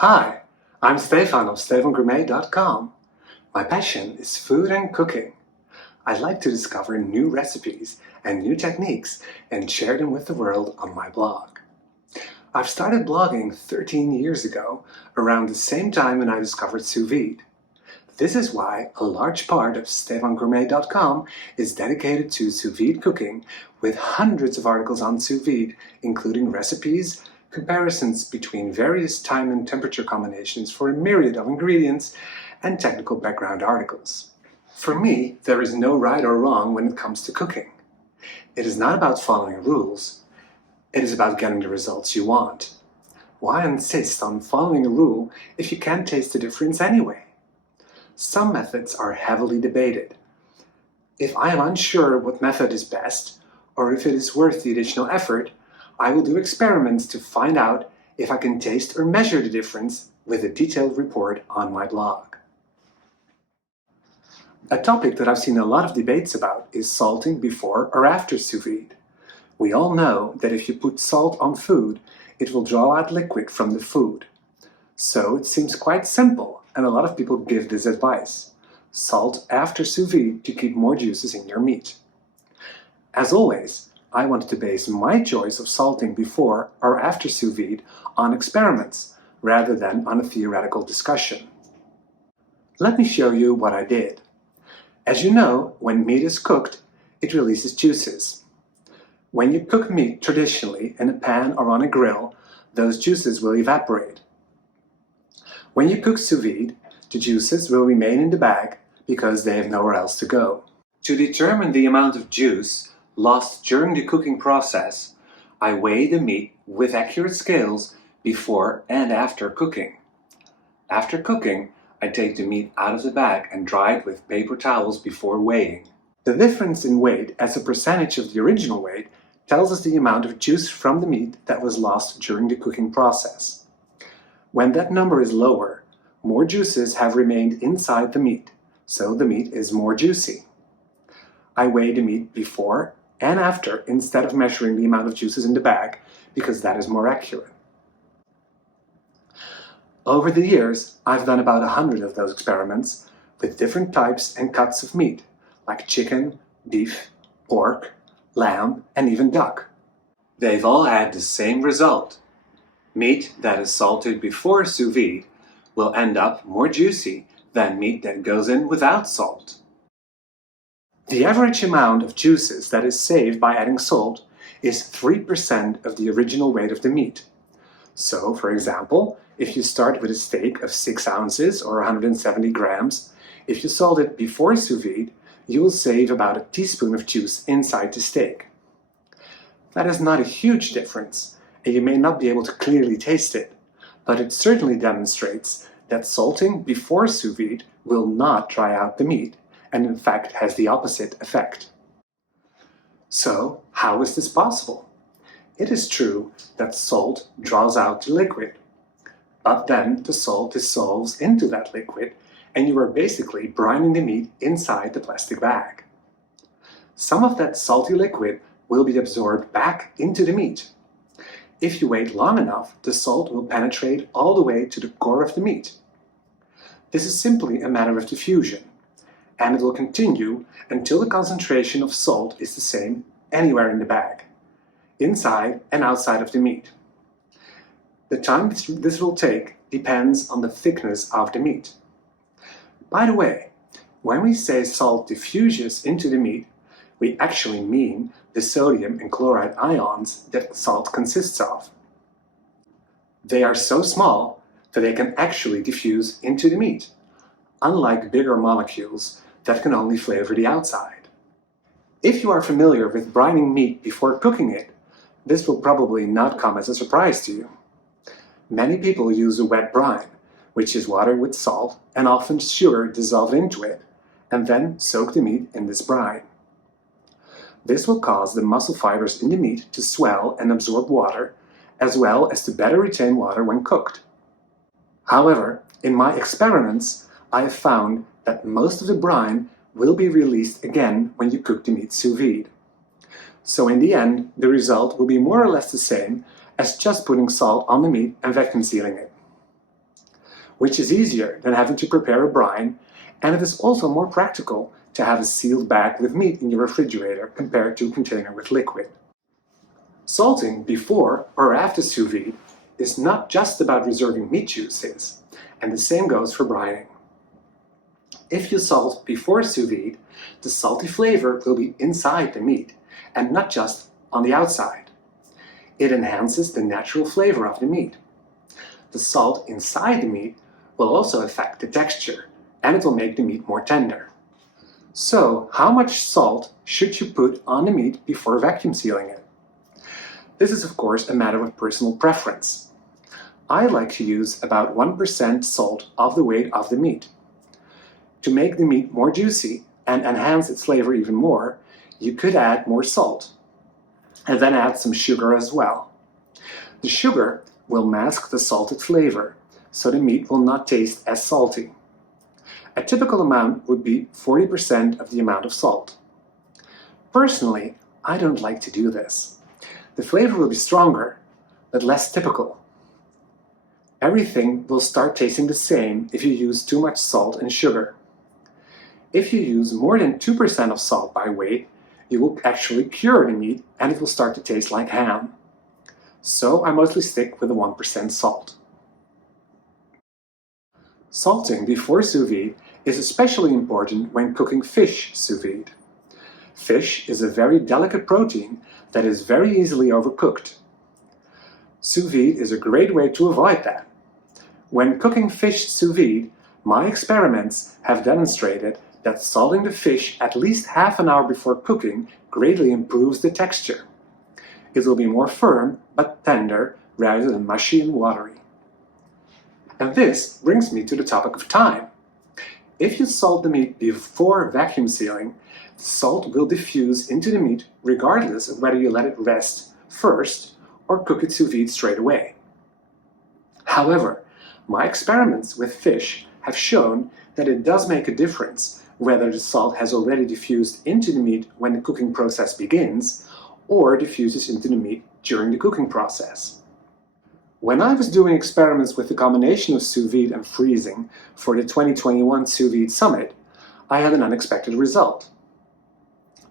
Hi, I'm Stefan of StefanGourmet.com. My passion is food and cooking. I like to discover new recipes and new techniques and share them with the world on my blog. I've started blogging 13 years ago, around the same time when I discovered Sous Vide. This is why a large part of StefanGourmet.com is dedicated to sous vide cooking, with hundreds of articles on sous vide, including recipes, comparisons between various time and temperature combinations for a myriad of ingredients, and technical background articles. For me, there is no right or wrong when it comes to cooking. It is not about following rules. It is about getting the results you want. Why insist on following a rule if you can't taste the difference anyway? Some methods are heavily debated. If I am unsure what method is best, or if it is worth the additional effort, I will do experiments to find out if I can taste or measure the difference with a detailed report on my blog. A topic that I've seen a lot of debates about is salting before or after sous vide. We all know that if you put salt on food, it will draw out liquid from the food. So it seems quite simple, and a lot of people give this advice. Salt after sous vide to keep more juices in your meat. As always, I wanted to base my choice of salting before or after sous vide on experiments, rather than on a theoretical discussion. Let me show you what I did. As you know, when meat is cooked, it releases juices. When you cook meat traditionally in a pan or on a grill, those juices will evaporate. When you cook sous vide, the juices will remain in the bag because they have nowhere else to go. To determine the amount of juice lost during the cooking process, I weigh the meat with accurate scales before and after cooking. After cooking, I take the meat out of the bag and dry it with paper towels before weighing. The difference in weight as a percentage of the original weight tells us the amount of juice from the meat that was lost during the cooking process. When that number is lower, more juices have remained inside the meat, so the meat is more juicy. I weigh the meat before and after instead of measuring the amount of juices in the bag, because that is more accurate. Over the years, I've done about 100 of those experiments with different types and cuts of meat, like chicken, beef, pork, lamb, and even duck. They've all had the same result. Meat that is salted before sous vide will end up more juicy than meat that goes in without salt. The average amount of juices that is saved by adding salt is 3% of the original weight of the meat. So, for example, if you start with a steak of 6 ounces or 170 grams, if you salt it before sous vide, you will save about a teaspoon of juice inside the steak. That is not a huge difference, and you may not be able to clearly taste it, but it certainly demonstrates that salting before sous vide will not dry out the meat, and in fact has the opposite effect. So, how is this possible? It is true that salt draws out the liquid, but then the salt dissolves into that liquid, and you are basically brining the meat inside the plastic bag. Some of that salty liquid will be absorbed back into the meat. If you wait long enough, the salt will penetrate all the way to the core of the meat. This is simply a matter of diffusion, and it will continue until the concentration of salt is the same anywhere in the bag, inside and outside of the meat. The time this will take depends on the thickness of the meat. By the way, when we say salt diffuses into the meat, we actually mean the sodium and chloride ions that salt consists of. They are so small that they can actually diffuse into the meat, unlike bigger molecules that can only flavor the outside. If you are familiar with brining meat before cooking it, this will probably not come as a surprise to you. Many people use a wet brine, which is water with salt and often sugar dissolved into it, and then soak the meat in this brine. This will cause the muscle fibers in the meat to swell and absorb water, as well as to better retain water when cooked. However, in my experiments, I have found that most of the brine will be released again when you cook the meat sous vide. So in the end, the result will be more or less the same as just putting salt on the meat and vacuum sealing it. which is easier than having to prepare a brine, and it is also more practical to have a sealed bag with meat in your refrigerator compared to a container with liquid. Salting before or after sous vide is not just about reserving meat juices, and the same goes for brining. If you salt before sous vide, the salty flavor will be inside the meat and not just on the outside. It enhances the natural flavor of the meat. The salt inside the meat will also affect the texture, and it will make the meat more tender. So, how much salt should you put on the meat before vacuum sealing it? This is of course a matter of personal preference. I like to use about 1% salt of the weight of the meat. To make the meat more juicy and enhance its flavor even more, you could add more salt, and then add some sugar as well. The sugar will mask the salted flavor, so the meat will not taste as salty. A typical amount would be 40% of the amount of salt. Personally, I don't like to do this. The flavor will be stronger, but less typical. Everything will start tasting the same if you use too much salt and sugar. If you use more than 2% of salt by weight, you will actually cure the meat and it will start to taste like ham. So I mostly stick with the 1% salt. Salting before sous vide is especially important when cooking fish sous vide. Fish is a very delicate protein that is very easily overcooked. Sous vide is a great way to avoid that. When cooking fish sous vide, my experiments have demonstrated that salting the fish at least half an hour before cooking greatly improves the texture. It will be more firm but tender rather than mushy and watery. And this brings me to the topic of time. If you salt the meat before vacuum sealing, the salt will diffuse into the meat regardless of whether you let it rest first or cook it sous vide straight away. However, my experiments with fish have shown that it does make a difference whether the salt has already diffused into the meat when the cooking process begins or diffuses into the meat during the cooking process. When I was doing experiments with the combination of sous vide and freezing for the 2021 Sous Vide Summit, I had an unexpected result.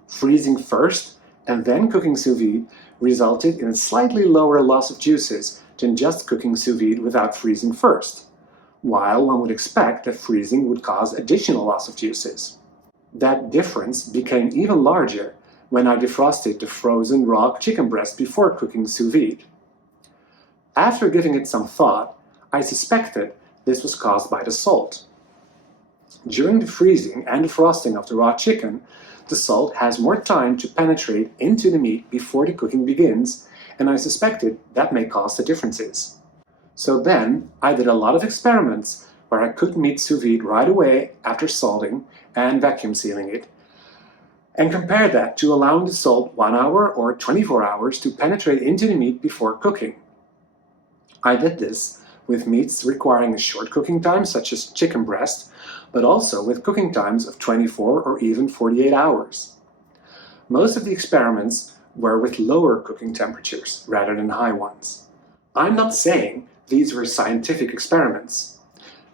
Freezing first and then cooking sous vide resulted in a slightly lower loss of juices than just cooking sous vide without freezing first, while one would expect that freezing would cause additional loss of juices. That difference became even larger when I defrosted the frozen raw chicken breast before cooking sous vide. After giving it some thought, I suspected this was caused by the salt. During the freezing and defrosting of the raw chicken, the salt has more time to penetrate into the meat before the cooking begins, and I suspected that may cause the differences. So then, I did a lot of experiments where I cooked meat sous vide right away after salting and vacuum sealing it, and compared that to allowing the salt 1 hour or 24 hours to penetrate into the meat before cooking. I did this with meats requiring a short cooking time, such as chicken breast, but also with cooking times of 24 or even 48 hours. Most of the experiments were with lower cooking temperatures rather than high ones. I'm not saying these were scientific experiments.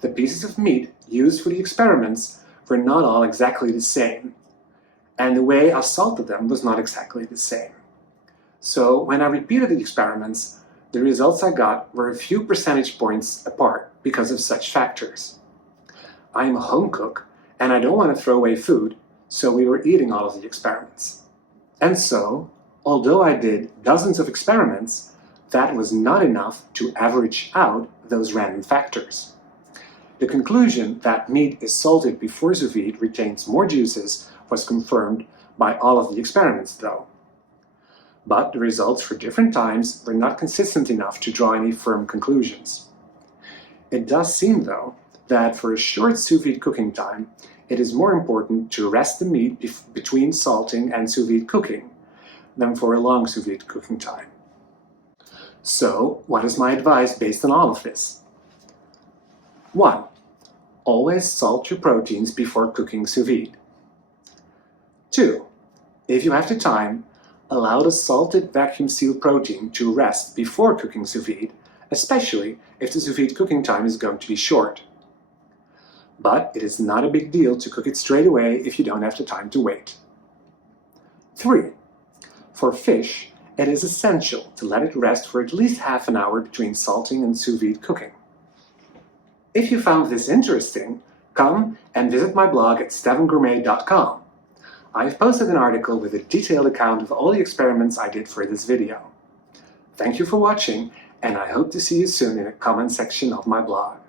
The pieces of meat used for the experiments were not all exactly the same, and the way I salted them was not exactly the same. So when I repeated the experiments, the results I got were a few percentage points apart because of such factors. I am a home cook and I don't want to throw away food, so we were eating all of the experiments. And so, although I did dozens of experiments, that was not enough to average out those random factors. The conclusion that meat is salted before sous vide retains more juices was confirmed by all of the experiments though. But the results for different times were not consistent enough to draw any firm conclusions. It does seem, though, that for a short sous vide cooking time, it is more important to rest the meat between salting and sous vide cooking than for a long sous vide cooking time. So, what is my advice based on all of this? 1. Always salt your proteins before cooking sous vide. 2. If you have the time, allow the salted vacuum-sealed protein to rest before cooking sous vide especially if the sous vide cooking time is going to be short. But it is not a big deal to cook it straight away if you don't have the time to wait. 3. For fish, it is essential to let it rest for at least half an hour between salting and sous vide cooking. If you found this interesting, come and visit my blog at stevengourmet.com. I have posted an article with a detailed account of all the experiments I did for this video. Thank you for watching, and I hope to see you soon in the comment section of my blog.